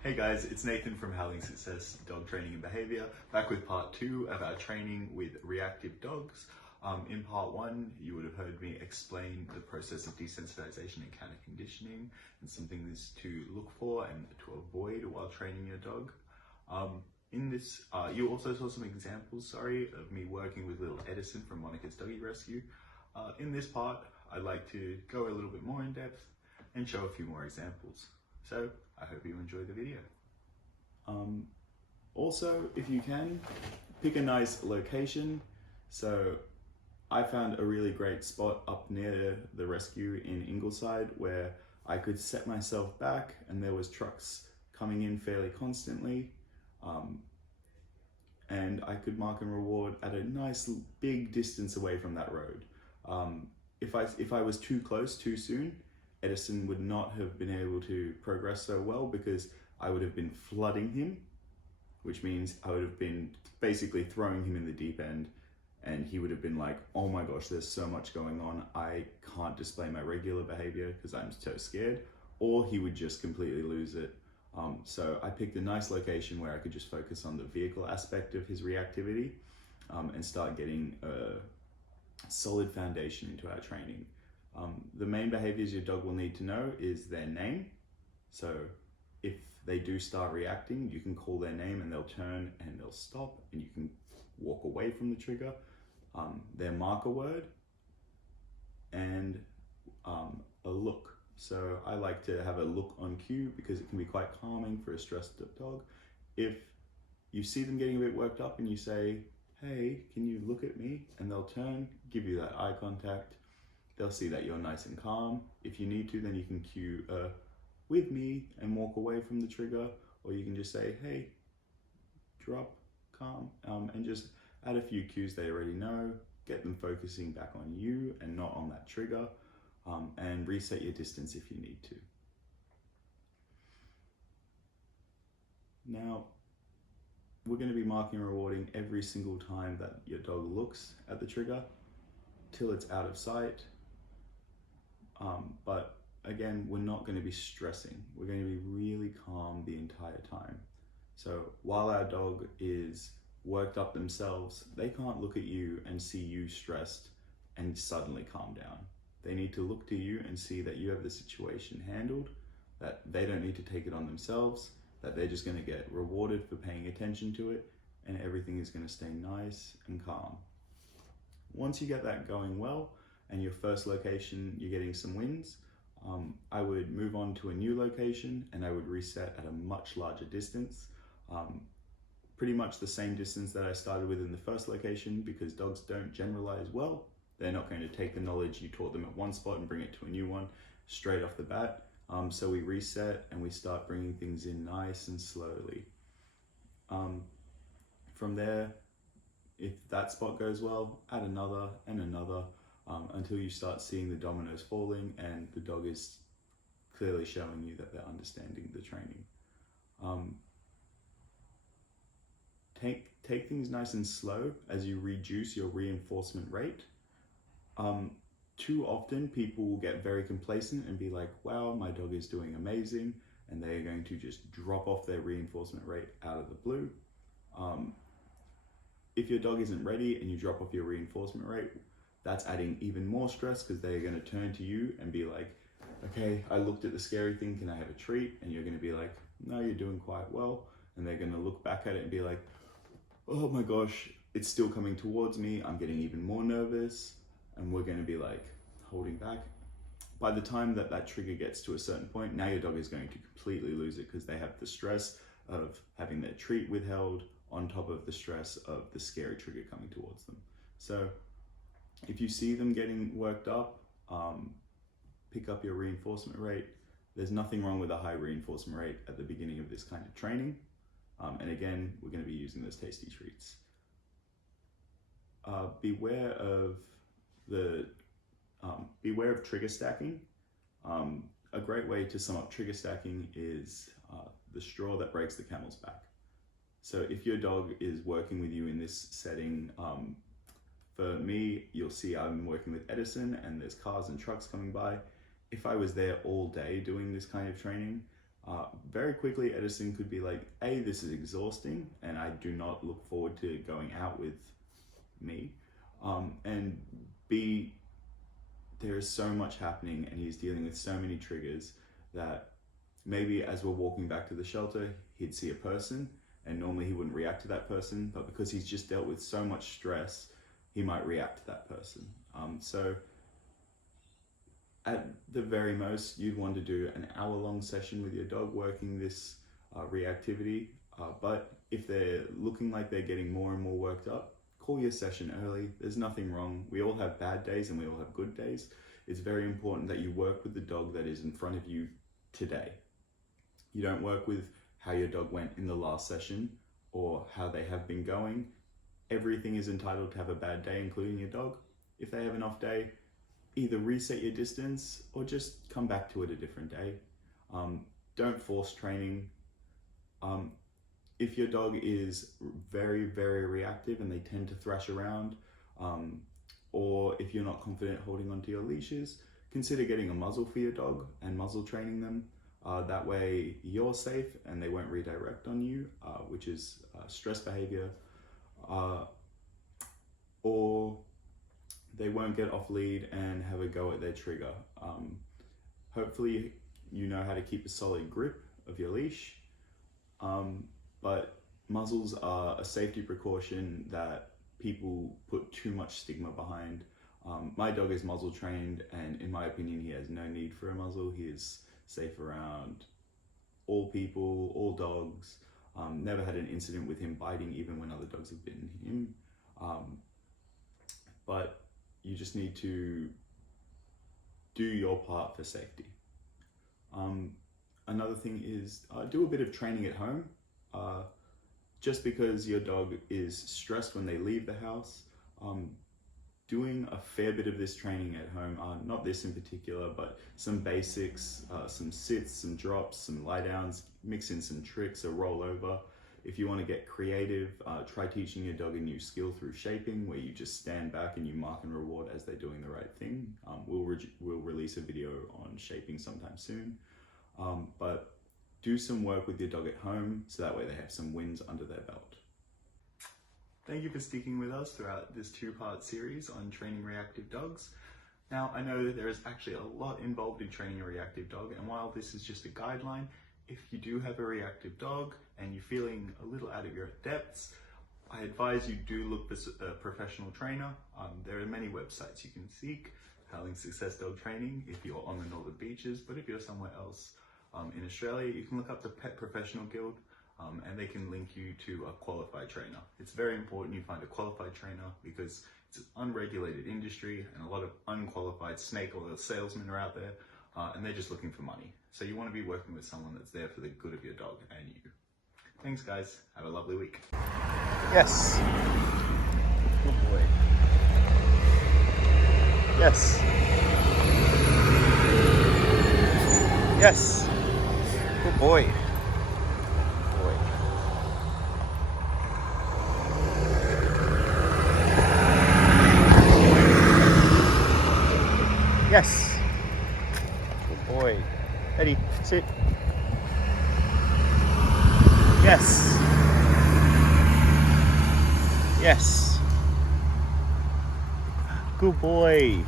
Hey guys, it's Nathan from Howling Success Dog Training and Behavior, back with part 2 of our training with reactive dogs. In part 1, you would have heard me explain the process of desensitization and counter conditioning and some things to look for and to avoid while training your dog. In this, you also saw some examples, of me working with little Eddison from Monica's Doggy Rescue. In this part, I'd like to go a little bit more in depth and show a few more examples. So I hope you enjoy the video. Also, if you can, pick a nice location. So I found a really great spot up near the rescue in Ingleside where I could set myself back and there was trucks coming in fairly constantly. And I could mark and reward at a nice big distance away from that road. If I was too close too soon, Eddison would not have been able to progress so well because I would have been flooding him, which means I would have been basically throwing him in the deep end, and he would have been like, oh my gosh, there's so much going on, I can't display my regular behavior because I'm so scared, or he would just completely lose it. So I picked a nice location where I could just focus on the vehicle aspect of his reactivity and start getting a solid foundation into our training. The main behaviors your dog will need to know is their name. So if they do start reacting, you can call their name and they'll turn and they'll stop and you can walk away from the trigger. Their marker word and a look. So I like to have a look on cue because it can be quite calming for a stressed dog. If you see them getting a bit worked up and you say, hey, can you look at me? And they'll turn, give you that eye contact. They'll see that you're nice and calm. If you need to, then you can cue with me and walk away from the trigger, or you can just say, hey, drop, calm, and just add a few cues they already know, get them focusing back on you and not on that trigger, and reset your distance if you need to. Now, we're going to be marking and rewarding every single time that your dog looks at the trigger till it's out of sight. But again, we're not going to be stressing. We're going to be really calm the entire time. So while our dog is worked up themselves, they can't look at you and see you stressed and suddenly calm down. They need to look to you and see that you have the situation handled, that they don't need to take it on themselves, that they're just going to get rewarded for paying attention to it, and everything is going to stay nice and calm. Once you get that going well, and your first location, you're getting some wins, I would move on to a new location and I would reset at a much larger distance. Pretty much the same distance that I started with in the first location, because dogs don't generalize well. They're not going to take the knowledge you taught them at one spot and bring it to a new one straight off the bat. So we reset and we start bringing things in nice and slowly. From there, if that spot goes well, add another and another, until you start seeing the dominoes falling and the dog is clearly showing you that they're understanding the training. Take things nice and slow as you reduce your reinforcement rate. Too often people will get very complacent and be like, wow, my dog is doing amazing, and they're going to just drop off their reinforcement rate out of the blue. If your dog isn't ready and you drop off your reinforcement rate, that's adding even more stress because they're going to turn to you and be like, okay, I looked at the scary thing, can I have a treat? And you're going to be like, no, you're doing quite well. And they're going to look back at it and be like, oh my gosh, it's still coming towards me, I'm getting even more nervous. And we're going to be like holding back. By the time that that trigger gets to a certain point, now your dog is going to completely lose it because they have the stress of having their treat withheld on top of the stress of the scary trigger coming towards them. So if you see them getting worked up, pick up your reinforcement rate. There's nothing wrong with a high reinforcement rate at the beginning of this kind of training. And again, we're going to be using those tasty treats. Beware of trigger stacking. A great way to sum up trigger stacking is the straw that breaks the camel's back. So if your dog is working with you in this setting, for me, you'll see I'm working with Eddison and there's cars and trucks coming by. If I was there all day doing this kind of training, Very quickly, Eddison could be like, A, this is exhausting and I do not look forward to going out with me. And B, there is so much happening and he's dealing with so many triggers that maybe as we're walking back to the shelter, he'd see a person and normally he wouldn't react to that person, but because he's just dealt with so much stress, he might react to that person. So at the very most, you'd want to do an hour-long session with your dog working this reactivity. But if they're looking like they're getting more and more worked up, call your session early. There's nothing wrong. We all have bad days and we all have good days. It's very important that you work with the dog that is in front of you today. You don't work with how your dog went in the last session or how they have been going. Everything is entitled to have a bad day, including your dog. If they have an off day, either reset your distance or just come back to it a different day. Don't force training. If your dog is very, very reactive and they tend to thrash around, or if you're not confident holding onto your leashes, consider getting a muzzle for your dog and muzzle training them. That way you're safe and they won't redirect on you, which is stress behavior, or they won't get off lead and have a go at their trigger. Hopefully you know how to keep a solid grip of your leash, but muzzles are a safety precaution that people put too much stigma behind. My dog is muzzle trained and in my opinion he has no need for a muzzle. He is safe around all people, all dogs. Never had an incident with him biting even when other dogs have bitten him. But you just need to do your part for safety. Another thing is do a bit of training at home. Just because your dog is stressed when they leave the house, doing a fair bit of this training at home, not this in particular, but some basics, some sits, some drops, some lie downs, mix in some tricks, a rollover. If you want to get creative, try teaching your dog a new skill through shaping, where you just stand back and you mark and reward as they're doing the right thing. We'll release a video on shaping sometime soon. But do some work with your dog at home so that way they have some wins under their belt. Thank you for sticking with us throughout this two-part series on training reactive dogs. Now, I know that there is actually a lot involved in training a reactive dog, and while this is just a guideline, if you do have a reactive dog and you're feeling a little out of your depths, I advise you do look for a professional trainer. There are many websites you can seek. Howling Success Dog Training if you're on the Northern Beaches, but if you're somewhere else in Australia, you can look up the Pet Professional Guild and they can link you to a qualified trainer. It's very important you find a qualified trainer because it's an unregulated industry and a lot of unqualified snake oil salesmen are out there and they're just looking for money. So you want to be working with someone that's there for the good of your dog and you. Thanks guys, have a lovely week. Yes. Good boy. Yes. Yes. Good boy. Good boy. Yes. Good boy. Eddie, sit. Yes. Yes. Good boy.